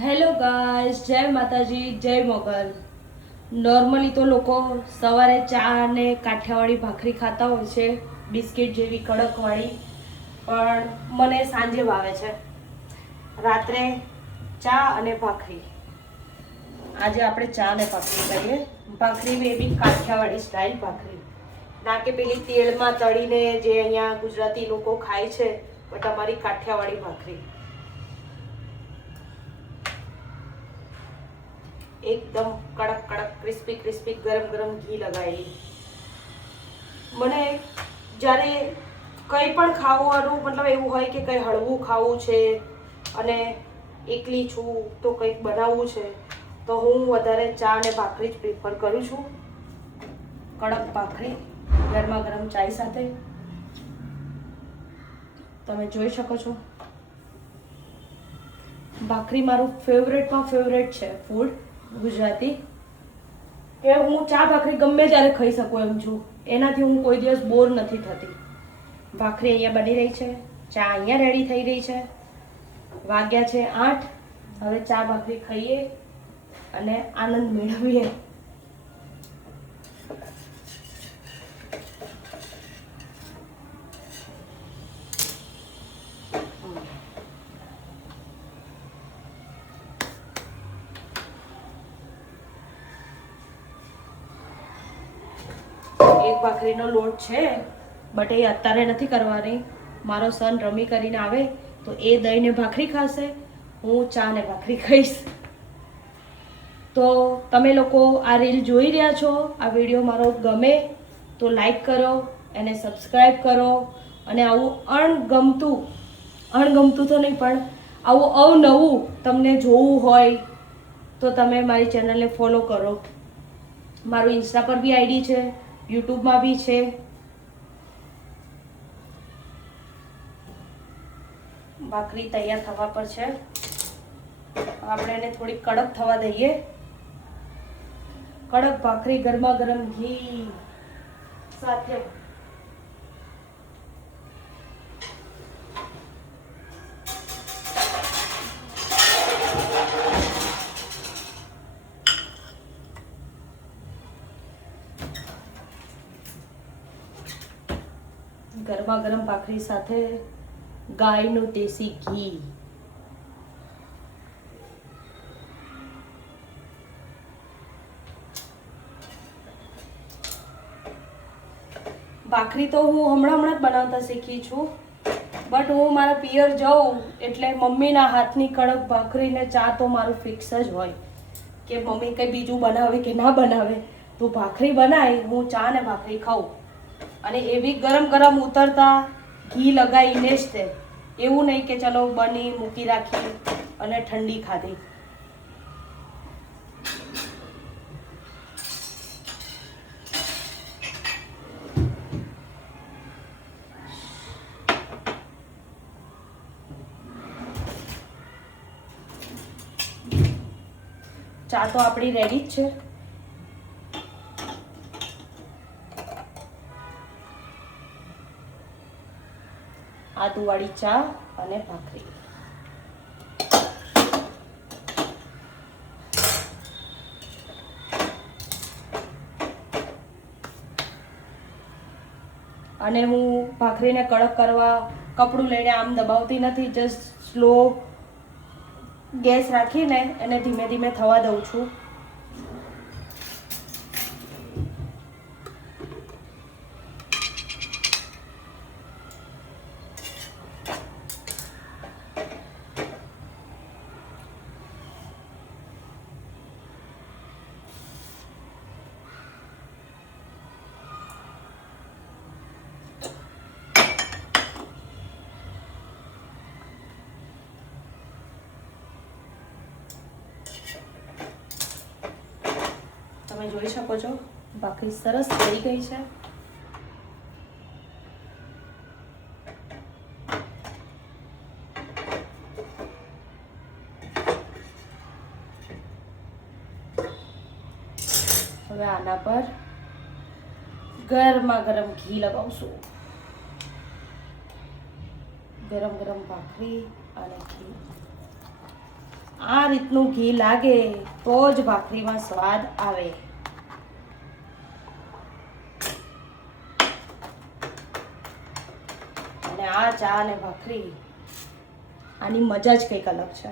Hello guys, જય માતાજી, જય મોગલ. નોર્મલી તો લોકો સવારે ચા અને કાઠિયાવાડી ભાખરી ખાતા હોય છે, બિસ્કિટ જેવી કડકવાળી. પણ મને સાંજે ભાવે છે રાત્રે ચા અને ભાખરી. આજે આપણે ચા અને ભાખરી કરીએ. ભાખરી બી એવી કાઠિયાવાડી સ્ટાઇલ ભાખરી, ના કે પેલી તેલમાં તળીને જે અહીંયા ગુજરાતી લોકો ખાય છે, બટ અમારી કાઠિયાવાડી ભાખરી એકદમ કડક કડક ક્રિસ્પી ક્રિસ્પી ગરમ ગરમ ઘી લગાવેલી. મને જ્યારે કંઈ પણ ખાવાનું મતલબ એવું હોય કે કંઈ હળવું ખાવું છે અને એકલી છું તો કંઈક બનાવવું છે, તો હું વધારે ચા અને ભાખરી જ પ્રિફર કરું છું. કડક ભાખરી ગરમા ગરમ ચાય સાથે તમે જોઈ શકો છો. ભાખરી મારું ફેવરેટમાં ફેવરેટ છે ફૂડ ગુજરાતી, કે હું ચા ભાખરી ગમે ત્યારે ખાઈ શકું એમ છું. એનાથી હું કોઈ દિવસ બોર નથી થતી. ભાખરી અહીંયા બની રહી છે, ચા અહીંયા રેડી થઈ રહી છે. વાગ્યા છે 8. હવે ચા ભાખરી ખાઈએ અને આનંદ મેળવીએ. એક ભાખરીનો લોટ છે, બટ એ અત્યારે નથી કરવાની. મારો સન રમી કરીને આવે તો એ દહીંને ભાખરી ખાશે, હું ચા ને ભાખરી ખાઈશ. તો તમે લોકો આ રીલ જોઈ રહ્યા છો, આ વિડીયો મારો ગમે તો લાઈક કરો, એને સબસ્ક્રાઈબ કરો, અને આવું અણગમતું તો નહીં પણ આવું અવનવું તમને જોવું હોય તો તમે મારી ચેનલને ફોલો કરો. મારું ઇન્સ્ટા પર બી આઈડી છે, યુટ્યુબમાં બી છે. ભાખરી તૈયાર થવા પર છે. આપણે એને થોડી કડક થવા દઈએ. કડક ભાખરી ગરમા ગરમ ઘી સાથે ગરમા ગરમ ભાખરી સાથે ગાયનું દેશી ઘી. ભાખરી તો હું હમણાં જ બનાવતા શીખી છું, બટ હું મારા પિયર જાઉં એટલે મમ્મીના હાથની કડક ભાખરી ને ચા તો મારું ફિક્સ જ હોય. કે મમ્મી કંઈ બીજું બનાવે કે ના બનાવે, તો ભાખરી બનાય, હું ચા ને ભાખરી ખાઉં. અને એવી ગરમ ગરમ ઉતરતા ઘી લગાવીને જ તે, એવું નહીં કે ચલો બની મૂકી રાખી અને ઠંડી ખાધી. ચા તો આપણી રેડી જ છે. આદુવાળી ચા અને ભાખરી. અને હું ભાખરીને કડક કરવા કપડું લઈને આમ દબાવતી નથી, જસ્ટ સ્લો ગેસ રાખીને એને ધીમે ધીમે થવા દઉં છું. તમે જોઈ શકો છો ભાખરી સરસ થઈ ગઈ છે. હવે આના પર ગરમા ગરમ ઘી લગાવશું. ગરમ ગરમ ભાખરી અને ઘી આ રીતનું ઘી લાગે તો જ ભાખરીમાં સ્વાદ આવે. અને આ ચા અને ભાખરી આની મજા જ કંઈક અલગ છે.